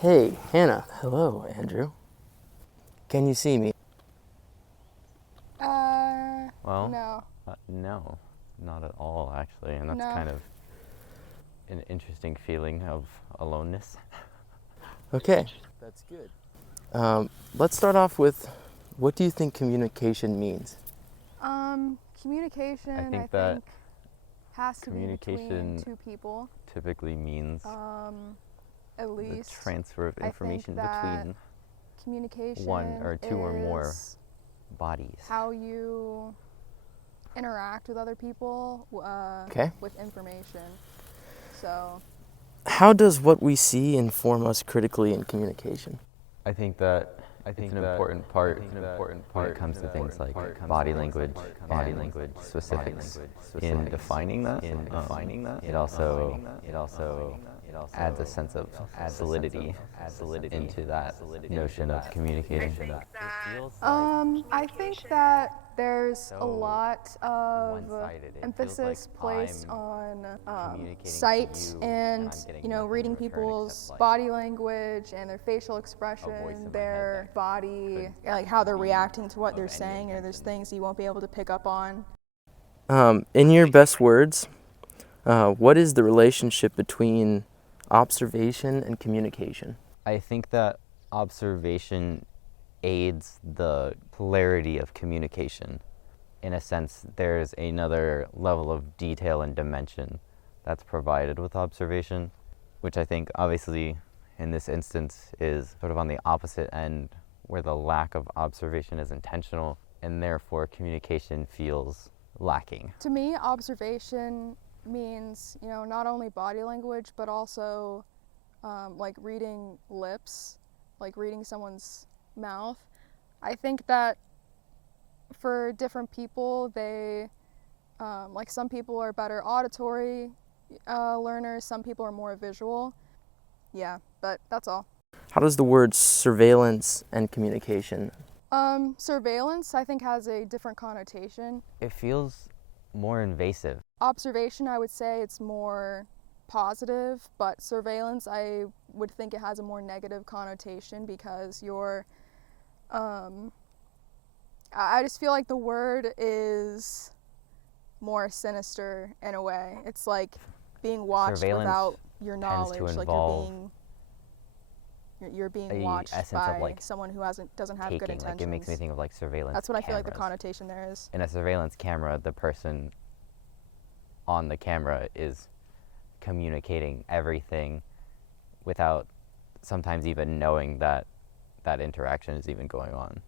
Hey, Hannah. Hello, Andrew. Can you see me? Well, No. no, not at all, actually, and that's No. kind of an interesting feeling of aloneness. Okay. That's good. Let's start off with, what do you think communication means? Communication, I I think think, that has to be between communication two people. typically means At the least. transfer of I information think that between communication one or two or more is bodies. how you interact with other people Okay. with information. So, How does what we see inform us critically in communication? I think that it's an important part when it comes to things like body language, specifics in defining that. It also adds a sense of solidity into that notion of communicating. I think that there's a lot of emphasis placed on sight and, reading people's body language and their facial expression, their body, like how they're reacting to what they're saying, or there's things you won't be able to pick up on. In your best words, what is the relationship between observation and communication? I think that observation aids the clarity of communication. In a sense, there's another level of detail and dimension that's provided with observation, which I think obviously in this instance is sort of on the opposite end, where the lack of observation is intentional and therefore communication feels lacking. To me, observation means, not only body language, but also like reading lips, like reading someone's mouth. I think that for different people, they, like some people are better auditory learners, some people are more visual. Yeah, but that's all. How does the word surveillance and communication? Surveillance, I think, has a different connotation. It feels more invasive. Observation, I would say it's more positive, but surveillance, I would think it has a more negative connotation because you're, I just feel like the word is more sinister in a way. It's like being watched Surveillance without your tends knowledge, to like involve you're being a watched essence by of, like, someone who doesn't have good taking, intentions. like, it makes me think of like surveillance That's what I feel like the cameras. connotation there is. In a surveillance camera, the person on the camera is communicating everything without sometimes even knowing that that interaction is even going on.